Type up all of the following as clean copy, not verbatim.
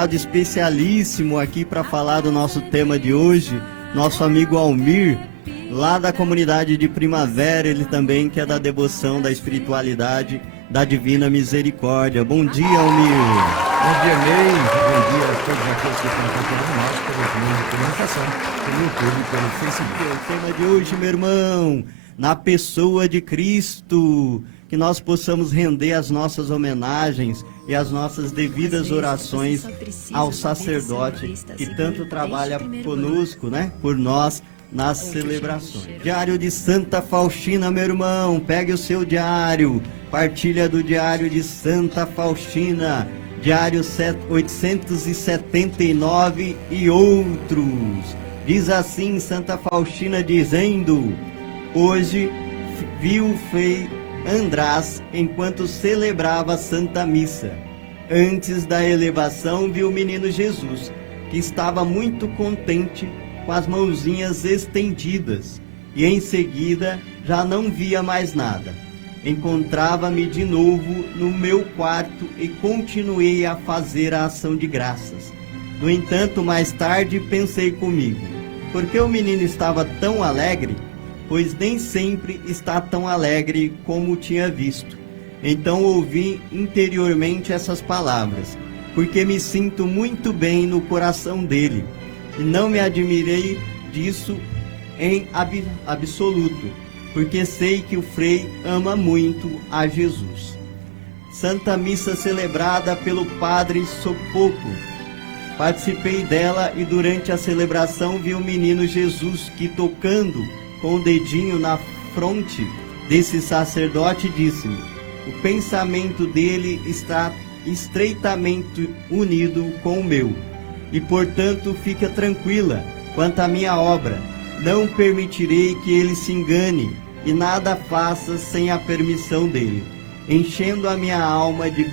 convidado especialíssimo aqui para falar do nosso tema de hoje, nosso amigo Almir, lá da comunidade de Primavera, ele também que é da devoção, da espiritualidade, da Divina Misericórdia. Bom dia, Almir. Bom dia, Ney. Bom dia a todos aqueles que estão acompanhando nós pelos meios de comunicação, pelo YouTube e pelo Facebook. O tema de hoje, meu irmão, na pessoa de Cristo, que nós possamos render as nossas homenagens e as nossas devidas orações ao sacerdote que tanto trabalha conosco, né, por nós, nas celebrações. Diário de Santa Faustina, meu irmão, pegue o seu diário, partilha do Diário de Santa Faustina, Diário 879 e outros. Diz assim Santa Faustina dizendo: hoje viu Frei András enquanto celebrava a Santa Missa. Antes da elevação viu o menino Jesus, que estava muito contente com as mãozinhas estendidas, e em seguida já não via mais nada. Encontrava-me de novo no meu quarto e continuei a fazer a ação de graças. No entanto, mais tarde pensei comigo: por que o menino estava tão alegre? Pois nem sempre está tão alegre como tinha visto. Então ouvi interiormente essas palavras, porque me sinto muito bem no coração dele, e não me admirei disso em absoluto, porque sei que o Frei ama muito a Jesus. Santa Missa celebrada pelo Padre Sopoco. Participei dela e durante a celebração vi o menino Jesus que, tocando com o dedinho na fronte desse sacerdote, disse-me: o pensamento dele está estreitamente unido com o meu, e portanto fica tranquila quanto à minha obra. Não permitirei que ele se engane e nada faça sem a permissão dele, enchendo a minha alma de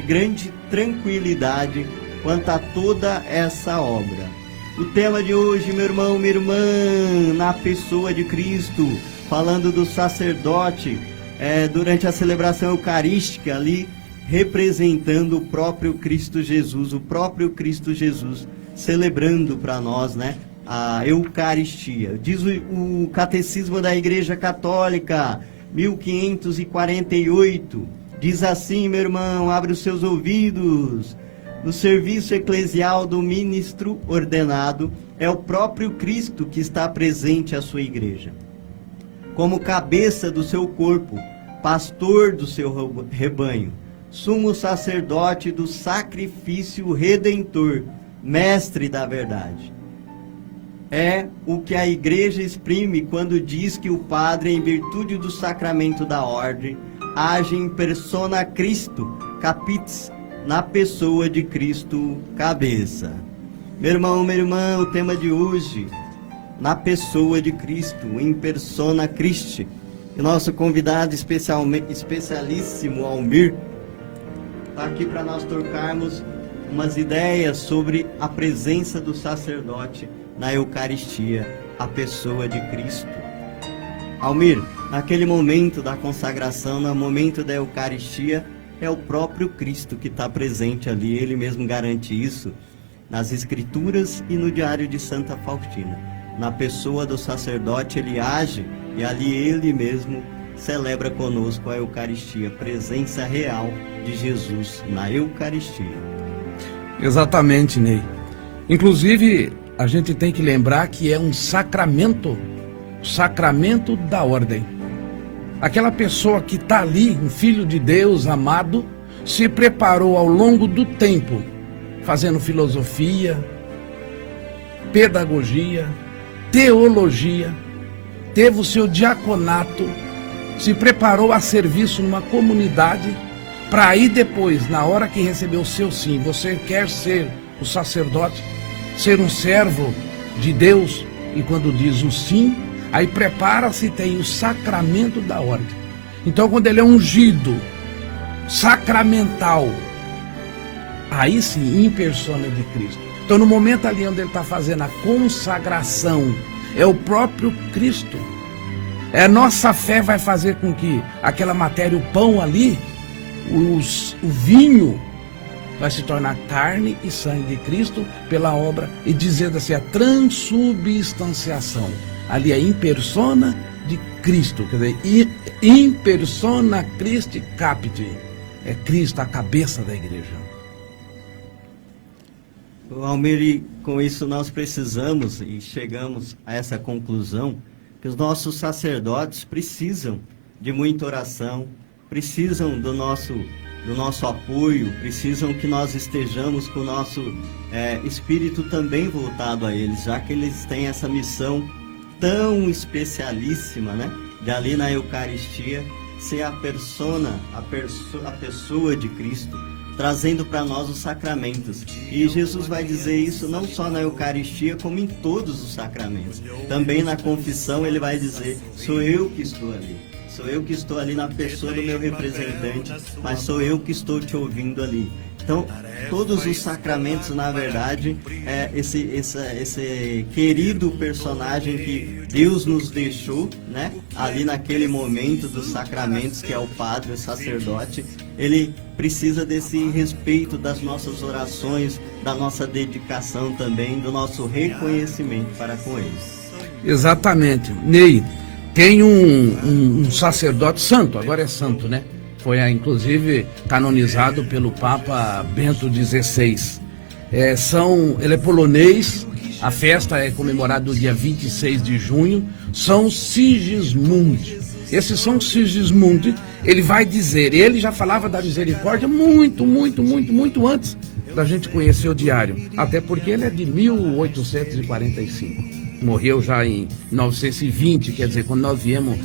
grande tranquilidade quanto a toda essa obra. O tema de hoje, meu irmão, minha irmã, na pessoa de Cristo, falando do sacerdote, durante a celebração eucarística ali, representando o próprio Cristo Jesus, celebrando para nós, né, a Eucaristia. Diz o Catecismo da Igreja Católica, 1548, diz assim, meu irmão, abre os seus ouvidos: no serviço eclesial do ministro ordenado, é o próprio Cristo que está presente à sua igreja, como cabeça do seu corpo, pastor do seu rebanho, sumo sacerdote do sacrifício redentor, mestre da verdade. É o que a igreja exprime quando diz que o Padre, em virtude do sacramento da ordem, age em persona Christo, capitis, na pessoa de Cristo, cabeça. Meu irmão, minha irmã, o tema de hoje, na pessoa de Cristo, em persona Christi. E nosso convidado especialíssimo, Almir, está aqui para nós trocarmos umas ideias sobre a presença do sacerdote na Eucaristia, a pessoa de Cristo. Almir, naquele momento da consagração, no momento da Eucaristia, é o próprio Cristo que está presente ali. Ele mesmo garante isso nas Escrituras e no Diário de Santa Faustina. Na pessoa do sacerdote ele age e ali ele mesmo celebra conosco a Eucaristia, presença real de Jesus na Eucaristia. Exatamente, Ney. Inclusive, a gente tem que lembrar que é um sacramento, sacramento da ordem. Aquela pessoa que está ali, um filho de Deus amado, se preparou ao longo do tempo, fazendo filosofia, pedagogia, teologia, teve o seu diaconato, se preparou a serviço numa comunidade, para aí depois, na hora que recebeu o seu sim, você quer ser o sacerdote, ser um servo de Deus, e quando diz o sim, aí prepara-se e tem o sacramento da ordem. Então, quando ele é ungido, sacramental, aí sim, em persona de Cristo. Então, no momento ali onde ele está fazendo a consagração, é o próprio Cristo. A nossa fé vai fazer com que aquela matéria, o pão ali, o vinho, vai se tornar carne e sangue de Cristo pela obra, e dizendo assim, a transubstanciação. Ali é in persona de Cristo, quer dizer, in persona Christi capite. É Cristo a cabeça da igreja. Almir, com isso nós precisamos, e chegamos a essa conclusão, que os nossos sacerdotes precisam de muita oração, precisam do nosso apoio, precisam que nós estejamos com o nosso espírito também voltado a eles, já que eles têm essa missão tão especialíssima, né? De ali na Eucaristia ser a pessoa de Cristo, trazendo para nós os sacramentos. E Jesus vai dizer isso não só na Eucaristia, como em todos os sacramentos. Também na confissão ele vai dizer, sou eu que estou ali. Sou eu que estou ali na pessoa do meu representante, mas sou eu que estou te ouvindo ali. Então, todos os sacramentos, na verdade, é esse querido personagem que Deus nos deixou, né? Ali naquele momento dos sacramentos, que é o padre, o sacerdote, ele precisa desse respeito das nossas orações, da nossa dedicação também, do nosso reconhecimento para com eles. Exatamente. Ney, tem um sacerdote santo, agora é santo, né? Foi inclusive canonizado pelo Papa Bento XVI. Ele é polonês, a festa é comemorada no dia 26 de junho, São Sigismund. Esse São Sigismund, ele vai dizer, ele já falava da misericórdia muito antes da gente conhecer o diário, até porque ele é de 1845. Morreu já em 1920, quer dizer, quando nós viemos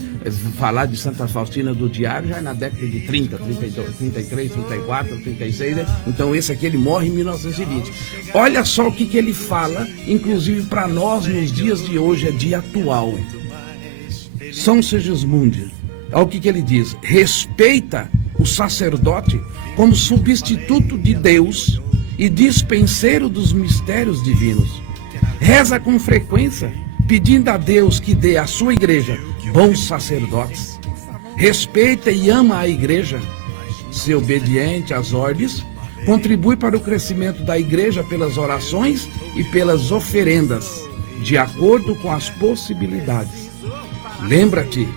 falar de Santa Faustina do Diário, já é na década de 30, 32, 33, 34, 36, né? Então esse aqui ele morre em 1920. Olha só o que ele fala, inclusive para nós nos dias de hoje, é dia atual. São Sigismund, olha o que ele diz, respeita o sacerdote como substituto de Deus e dispenseiro dos mistérios divinos. Reza com frequência, pedindo a Deus que dê à sua igreja bons sacerdotes. Respeita e ama a igreja. Ser obediente às ordens, contribui para o crescimento da igreja pelas orações e pelas oferendas, de acordo com as possibilidades. Lembra-te,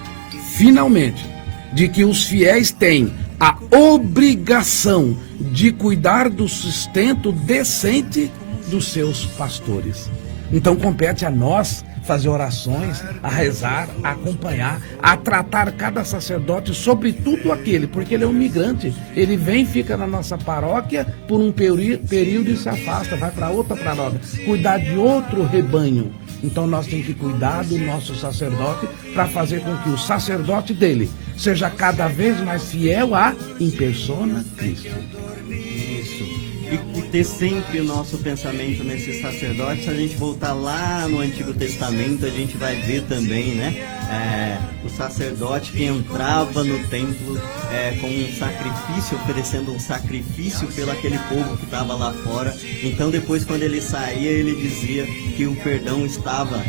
finalmente, de que os fiéis têm a obrigação de cuidar do sustento decente dos seus pastores. Então compete a nós fazer orações, a rezar, a acompanhar, a tratar cada sacerdote, sobretudo aquele, porque ele é um migrante, ele vem, fica na nossa paróquia por um período e se afasta, vai para outra paróquia, cuidar de outro rebanho. Então nós temos que cuidar do nosso sacerdote para fazer com que o sacerdote dele seja cada vez mais fiel a in persona Cristo. E ter sempre o nosso pensamento nesses sacerdotes. Se a gente voltar lá no Antigo Testamento, a gente vai ver também, né? O sacerdote que entrava no templo com um sacrifício, oferecendo um sacrifício pelo aquele povo que estava lá fora. Então depois, quando ele saía, ele dizia que o perdão estava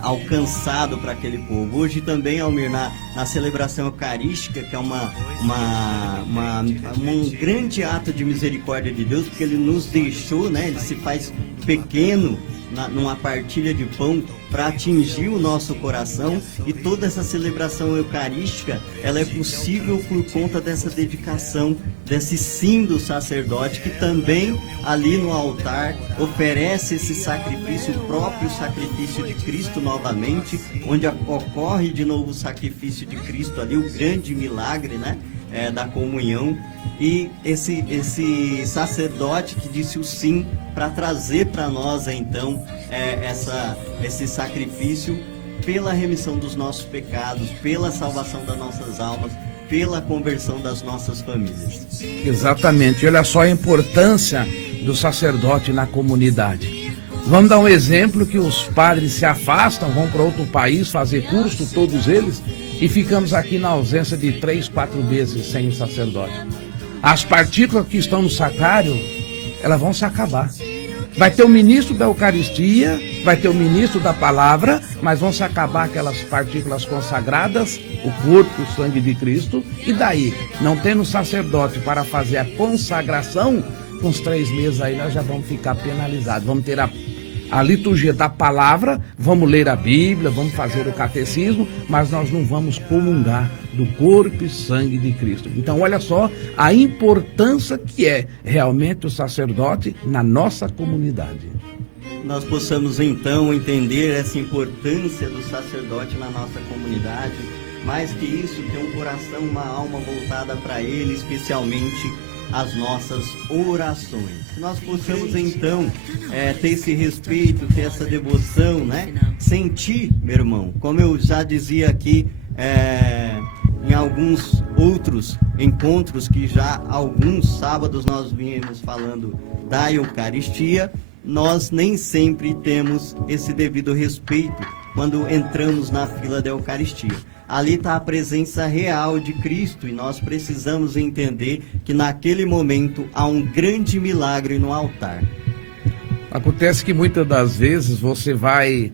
alcançado para aquele povo. Hoje também, Almir, na celebração eucarística, que é um grande ato de misericórdia de Deus, porque ele nos deixou, né? Ele se faz pequeno numa partilha de pão para atingir o nosso coração, e toda essa celebração eucarística, ela é possível por conta dessa dedicação, desse sim do sacerdote, que também ali no altar oferece esse sacrifício, o próprio sacrifício de Cristo novamente, onde ocorre de novo o sacrifício de Cristo ali, o grande milagre, né? Da comunhão, e esse sacerdote que disse o sim para trazer para nós então esse sacrifício pela remissão dos nossos pecados, pela salvação das nossas almas, pela conversão das nossas famílias. Exatamente, olha só a importância do sacerdote na comunidade. Vamos dar um exemplo que os padres se afastam, vão para outro país fazer curso, todos eles, e ficamos aqui na ausência de 3, 4 meses sem o sacerdote. As partículas que estão no sacrário, elas vão se acabar. Vai ter o ministro da Eucaristia, vai ter o ministro da palavra, mas vão se acabar aquelas partículas consagradas, o corpo, o sangue de Cristo, e daí, não tendo sacerdote para fazer a consagração, com uns 3 meses aí nós já vamos ficar penalizados. Vamos ter a liturgia da palavra, vamos ler a Bíblia, vamos fazer o catecismo, mas nós não vamos comungar do corpo e sangue de Cristo. Então olha só a importância que é realmente o sacerdote na nossa comunidade. Nós possamos então entender essa importância do sacerdote na nossa comunidade, mais que isso, ter um coração, uma alma voltada para ele, especialmente as nossas orações. Nós possamos então ter esse respeito, ter essa devoção, né? Sentir, meu irmão, como eu já dizia aqui em alguns outros encontros, que já alguns sábados nós vínhamos falando da Eucaristia, nós nem sempre temos esse devido respeito quando entramos na fila da Eucaristia. Ali está a presença real de Cristo e nós precisamos entender que naquele momento há um grande milagre no altar. Acontece que muitas das vezes você vai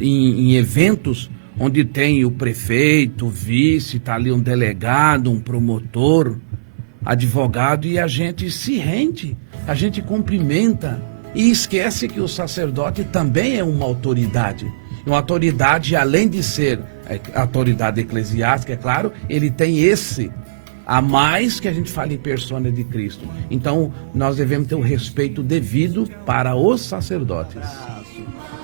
em eventos onde tem o prefeito, o vice, está ali um delegado, um promotor, advogado, e a gente se rende, a gente cumprimenta e esquece que o sacerdote também é uma autoridade. Uma autoridade, além de ser autoridade eclesiástica, é claro, ele tem esse a mais que a gente fala em persona de Cristo. Então, nós devemos ter o respeito devido para os sacerdotes.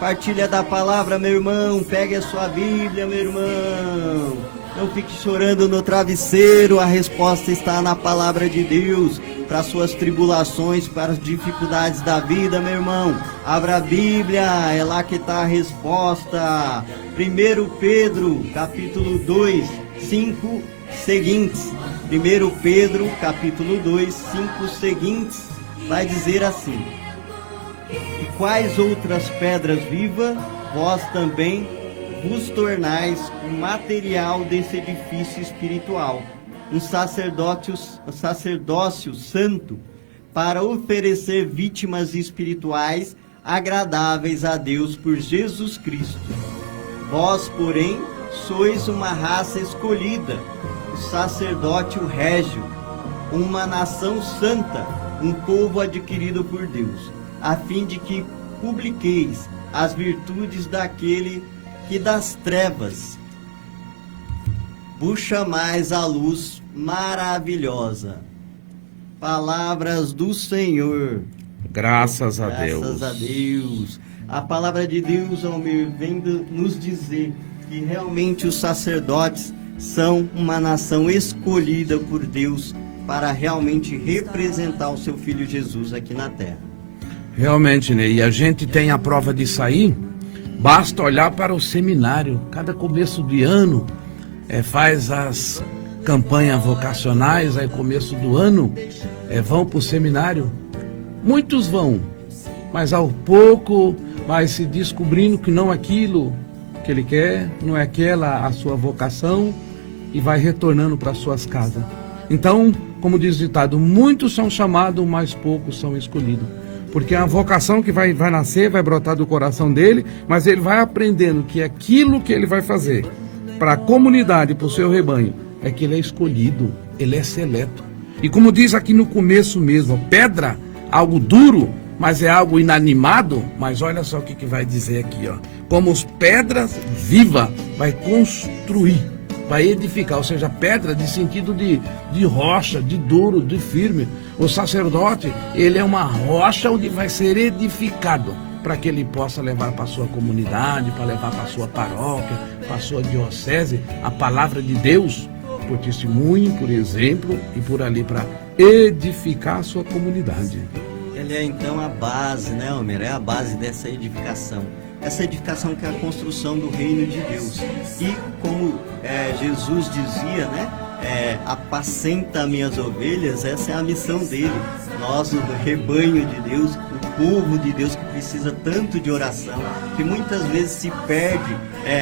Partilha da palavra, meu irmão. Pegue a sua Bíblia, meu irmão. Não fique chorando no travesseiro. A resposta está na palavra de Deus. Para suas tribulações, para as dificuldades da vida, meu irmão. Abra a Bíblia, é lá que está a resposta. 1 Pedro, capítulo 2, 5 seguintes. 1 Pedro, capítulo 2, 5 seguintes, vai dizer assim: e quais outras pedras vivas vós também vos tornais o material desse edifício espiritual, um sacerdócio santo, para oferecer vítimas espirituais agradáveis a Deus por Jesus Cristo. Vós, porém, sois uma raça escolhida, o sacerdócio régio, uma nação santa, um povo adquirido por Deus, a fim de que publiqueis as virtudes daquele que das trevas vos chamais à luz maravilhosa. Palavras do Senhor. Graças a Deus. Graças a Deus. A palavra de Deus, Almir, vem nos dizer que realmente os sacerdotes são uma nação escolhida por Deus para realmente representar o seu Filho Jesus aqui na terra. Realmente, né? E a gente tem a prova disso aí. Basta olhar para o seminário. Cada começo de ano faz as campanhas vocacionais, aí começo do ano vão para o seminário. Muitos vão, mas ao pouco vai se descobrindo que não é aquilo que ele quer, não é aquela a sua vocação, e vai retornando para suas casas. Então, como diz o ditado, muitos são chamados, mas poucos são escolhidos. Porque é a vocação que vai nascer, vai brotar do coração dele, mas ele vai aprendendo que aquilo que ele vai fazer para a comunidade, para o seu rebanho, é que ele é escolhido, ele é seleto. E como diz aqui no começo mesmo, pedra, algo duro, mas é algo inanimado, mas olha só o que vai dizer aqui, ó. Como as pedras vivas, vai construir, vai edificar, ou seja, pedra de sentido de rocha, de duro, de firme. O sacerdote, ele é uma rocha onde vai ser edificado, para que ele possa levar para a sua comunidade, para levar para a sua paróquia, para a sua diocese, a palavra de Deus, por testemunho, por exemplo, e por ali para edificar a sua comunidade. Ele é então a base, né, Homer? É a base dessa edificação. Essa edificação que é a construção do reino de Deus. E como Jesus dizia, né? Apacenta minhas ovelhas, essa é a missão dele. Nós, o rebanho de Deus, o povo de Deus que precisa tanto de oração, que muitas vezes se perde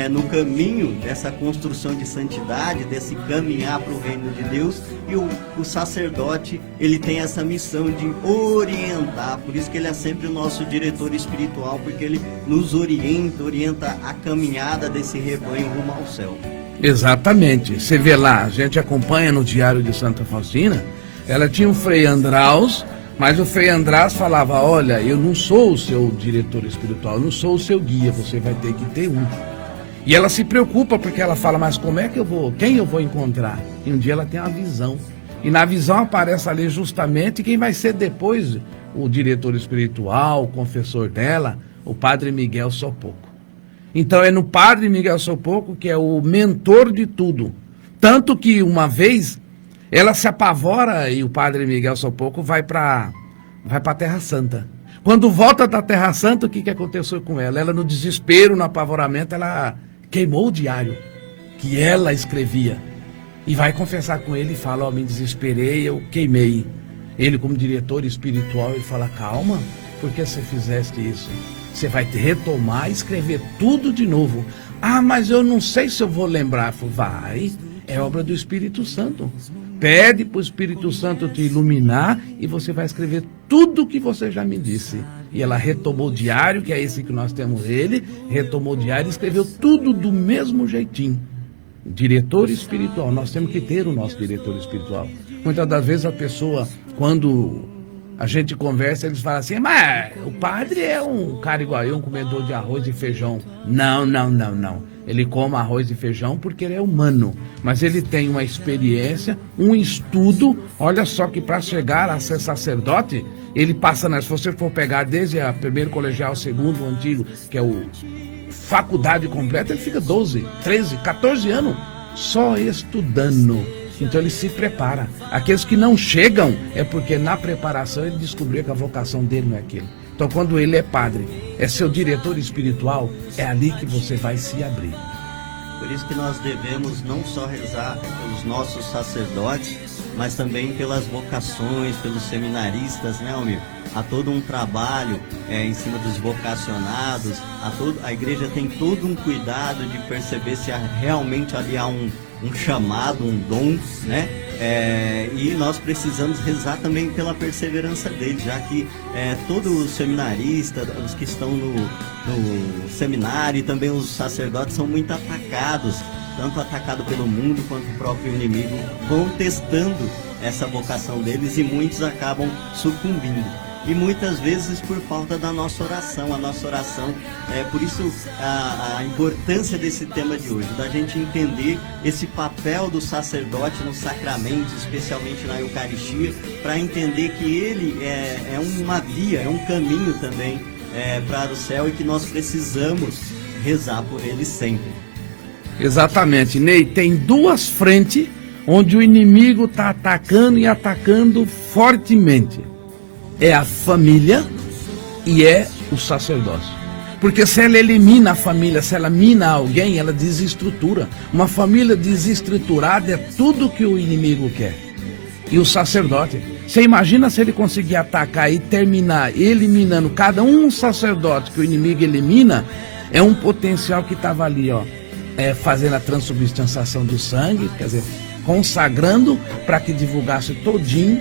no caminho dessa construção de santidade, desse caminhar para o reino de Deus. E o sacerdote, ele tem essa missão de orientar, por isso que ele é sempre o nosso diretor espiritual, porque ele nos orienta a caminhada desse rebanho rumo ao céu. Exatamente, você vê lá, a gente acompanha no Diário de Santa Faustina, ela tinha um Frei Andraus, Mas o Frei András falava, olha, eu não sou o seu diretor espiritual, eu não sou o seu guia, você vai ter que ter um. E ela se preocupa porque ela fala, mas como é que eu vou, quem eu vou encontrar? E um dia ela tem uma visão. E na visão aparece ali justamente quem vai ser depois o diretor espiritual, o confessor dela, o Padre Miguel Sopoco. Então é no Padre Miguel Sopoco que é o mentor de tudo. Tanto que uma vez ela se apavora e o Padre Miguel Sopoco vai para a Terra Santa. Quando volta da Terra Santa, o que aconteceu com ela? Ela no desespero, no apavoramento, ela queimou o diário que ela escrevia. E vai confessar com ele e fala, me desesperei, eu queimei. Ele como diretor espiritual, ele fala, calma, por que você fizeste isso? Você vai retomar e escrever tudo de novo. Ah, mas eu não sei se eu vou lembrar. Falo, vai, é obra do Espírito Santo. Pede para o Espírito Santo te iluminar e você vai escrever tudo o que você já me disse. E ela retomou o diário, que é esse que nós temos ele, retomou o diário e escreveu tudo do mesmo jeitinho. Diretor espiritual, nós temos que ter o nosso diretor espiritual. Muitas das vezes a pessoa, quando a gente conversa, eles falam assim, mas o padre é um cara igual eu, um comedor de arroz e feijão. Não. Ele come arroz e feijão porque ele é humano, mas ele tem uma experiência, um estudo. Olha só que para chegar a ser sacerdote, ele passa, se você for pegar desde a primeiro colegial, segundo, o antigo, que é o faculdade completa, ele fica 12, 13, 14 anos só estudando. Então ele se prepara. Aqueles que não chegam é porque na preparação ele descobriu que a vocação dele não é aquilo. Então quando ele é padre, é seu diretor espiritual, é ali que você vai se abrir. Por isso que nós devemos não só rezar pelos nossos sacerdotes, mas também pelas vocações, pelos seminaristas, né, Almir? Há todo um trabalho em cima dos vocacionados, a igreja tem todo um cuidado de perceber se realmente ali há um chamado, um dom, né? E nós precisamos rezar também pela perseverança deles, já que todos os seminaristas, os que estão no seminário e também os sacerdotes são muito atacados, tanto atacado pelo mundo quanto o próprio inimigo, contestando essa vocação deles e muitos acabam sucumbindo. E muitas vezes por falta da nossa oração. A nossa oração, por isso a importância desse tema de hoje, da gente entender esse papel do sacerdote no sacramento, especialmente na Eucaristia, para entender que ele é uma via, é um caminho também para o céu e que nós precisamos rezar por ele sempre. Exatamente, Ney, tem duas frentes onde o inimigo está atacando e atacando fortemente. É a família e é o sacerdócio. Porque se ela elimina a família, se ela mina alguém, ela desestrutura. Uma família desestruturada é tudo que o inimigo quer. E o sacerdote, você imagina se ele conseguir atacar e terminar eliminando cada um sacerdote que o inimigo elimina, é um potencial que estava ali, fazendo a transubstanciação do sangue, quer dizer, consagrando para que divulgasse todinho.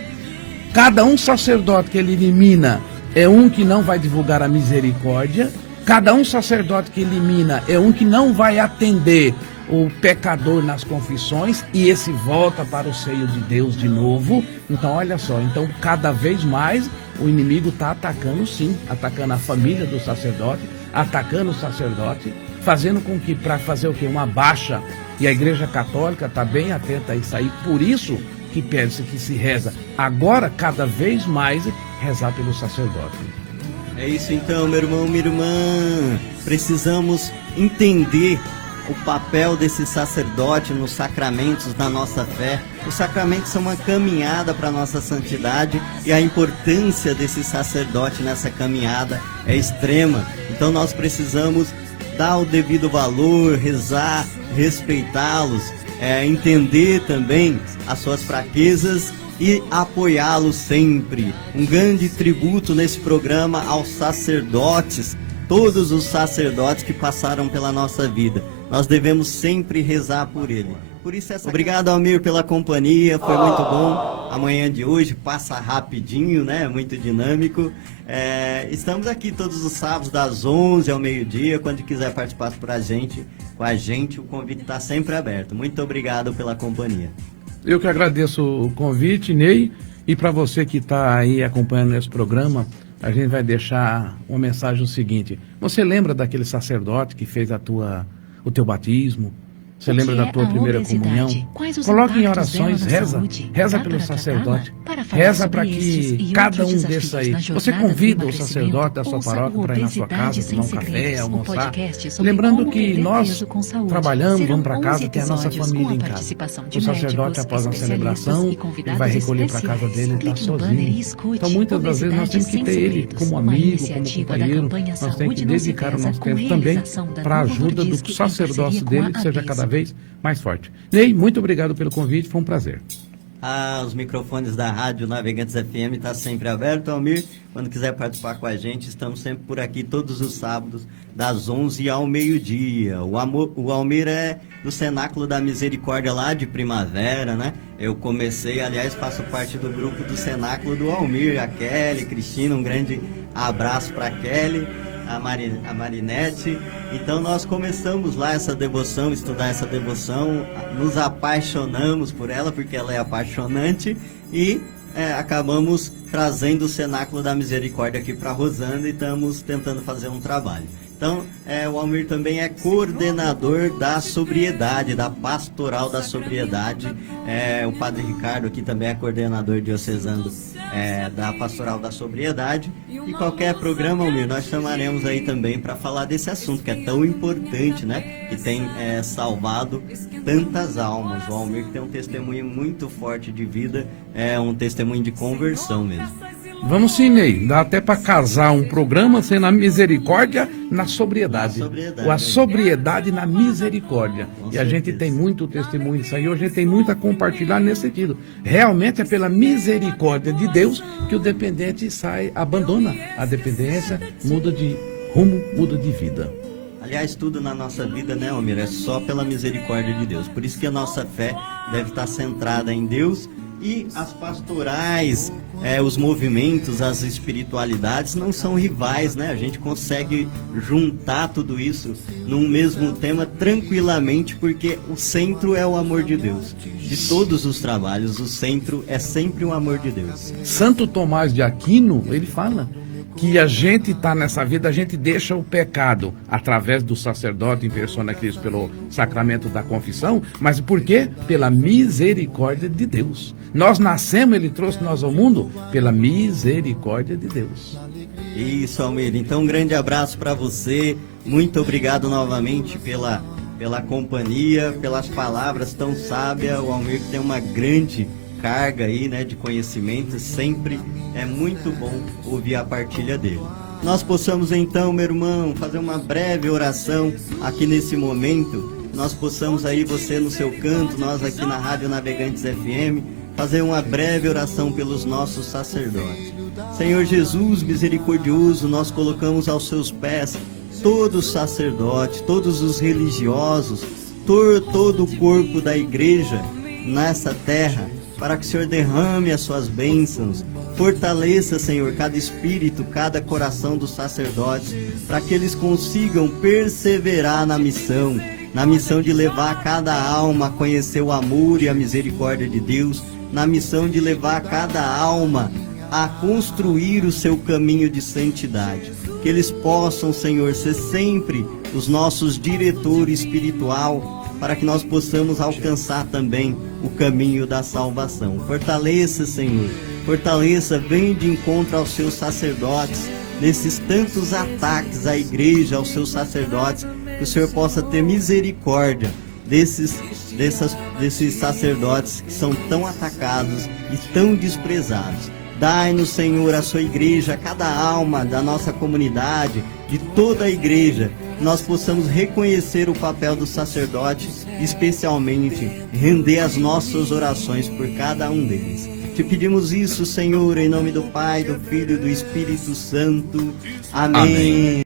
Cada um sacerdote que ele elimina é um que não vai divulgar a misericórdia. Cada um sacerdote que elimina é um que não vai atender o pecador nas confissões, e esse volta para o seio de Deus de novo. Então olha só, então cada vez mais o inimigo está atacando, sim, atacando a família do sacerdote, atacando o sacerdote, fazendo com que, para fazer o quê? Uma baixa. E a Igreja Católica está bem atenta a isso aí, por isso que pede-se que se reza agora cada vez mais rezar pelo sacerdote. É isso então, meu irmão, minha irmã. Precisamos entender o papel desse sacerdote nos sacramentos da nossa fé. Os sacramentos são uma caminhada para a nossa santidade e a importância desse sacerdote nessa caminhada é extrema. Então nós precisamos dar o devido valor, rezar, respeitá-los, entender também as suas fraquezas e apoiá-los sempre. Um grande tributo nesse programa aos sacerdotes, todos os sacerdotes que passaram pela nossa vida. Nós devemos sempre rezar por ele. Por isso Obrigado, Almir, pela companhia, foi muito bom. Amanhã de hoje passa rapidinho, né? Muito dinâmico. Estamos aqui todos os sábados das 11 ao meio-dia. Quando quiser participar com a gente, o convite está sempre aberto. Muito obrigado pela companhia. Eu que agradeço o convite, Ney, E para você que está aí acompanhando esse programa, a gente vai deixar uma mensagem o seguinte: você lembra daquele sacerdote que fez o teu batismo? Você lembra da tua primeira comunhão? Coloque em orações, reza pelo sacerdote, reza para que cada um desses aí, você convida o sacerdote da sua paróquia para ir na sua casa, tomar um café, almoçar. Lembrando que nós trabalhamos, vamos para casa, tem a nossa família em casa. O sacerdote, após a celebração, ele vai recolher para a casa dele e está sozinho. Então, muitas das vezes, nós temos que ter ele como amigo, como companheiro, nós temos que dedicar o nosso tempo também para a ajuda do sacerdócio dele, que seja cada vez mais forte. Ney, muito obrigado pelo convite, foi um prazer. Os microfones da Rádio Navegantes FM estão sempre abertos, Almir. Quando quiser participar com a gente, estamos sempre por aqui todos os sábados, das 11 ao meio-dia. O Almir é do Cenáculo da Misericórdia lá de Primavera, né? Eu comecei, aliás, faço parte do grupo do Cenáculo do Almir, a Kelly, Cristina, um grande abraço para a Kelly. A Marinete. Então nós começamos lá essa devoção, estudar essa devoção, nos apaixonamos por ela, porque ela é apaixonante, e acabamos trazendo o Cenáculo da Misericórdia aqui para Rosana e estamos tentando fazer um trabalho. Então, o Almir também é coordenador da sobriedade, da pastoral da sobriedade. O Padre Ricardo aqui também é coordenador diocesano da pastoral da sobriedade. E qualquer programa, Almir, nós chamaremos aí também para falar desse assunto que é tão importante, né? Que tem salvado tantas almas. O Almir tem um testemunho muito forte de vida, um testemunho de conversão mesmo. Vamos sim, Ney. Dá até para casar um programa sendo a misericórdia na sobriedade. Ou a sobriedade na misericórdia. E a gente tem muito testemunho disso aí. Hoje a gente tem muito a compartilhar nesse sentido. Realmente é pela misericórdia de Deus que o dependente abandona a dependência, muda de rumo, muda de vida. Aliás, tudo na nossa vida, né, Almir, é só pela misericórdia de Deus. Por isso que a nossa fé deve estar centrada em Deus. E as pastorais, os movimentos, as espiritualidades não são rivais, né? A gente consegue juntar tudo isso num mesmo tema tranquilamente, porque o centro é o amor de Deus. De todos os trabalhos, o centro é sempre o amor de Deus. Santo Tomás de Aquino, ele fala que a gente está nessa vida, a gente deixa o pecado através do sacerdote em persona Cristo pelo sacramento da confissão, mas por quê? Pela misericórdia de Deus. Nós nascemos, ele trouxe nós ao mundo pela misericórdia de Deus. Isso, Almir. Então, um grande abraço para você. Muito obrigado novamente pela companhia, pelas palavras tão sábias. O Almir tem uma grande carga aí, né, de conhecimento. Sempre é muito bom ouvir a partilha dele. Nós possamos então, meu irmão, fazer uma breve oração aqui nesse momento. Nós possamos aí, você no seu canto, nós aqui na Rádio Navegantes FM, fazer uma breve oração pelos nossos sacerdotes. Senhor Jesus misericordioso, nós colocamos aos seus pés todos os sacerdotes, todos os religiosos, todo o corpo da igreja nessa terra, para que o Senhor derrame as suas bênçãos, fortaleça, Senhor, cada espírito, cada coração dos sacerdotes, para que eles consigam perseverar na missão de levar cada alma a conhecer o amor e a misericórdia de Deus, na missão de levar cada alma a construir o seu caminho de santidade. Que eles possam, Senhor, ser sempre os nossos diretores espiritual, para que nós possamos alcançar também o caminho da salvação. Fortaleça, Senhor, fortaleça, vem de encontro aos seus sacerdotes, nesses tantos ataques à igreja, aos seus sacerdotes, que o Senhor possa ter misericórdia desses sacerdotes que são tão atacados e tão desprezados. Dai-nos, Senhor, a sua igreja, cada alma da nossa comunidade, de toda a igreja, nós possamos reconhecer o papel do sacerdote, especialmente render as nossas orações por cada um deles. Te pedimos isso, Senhor, em nome do Pai, do Filho e do Espírito Santo. Amém.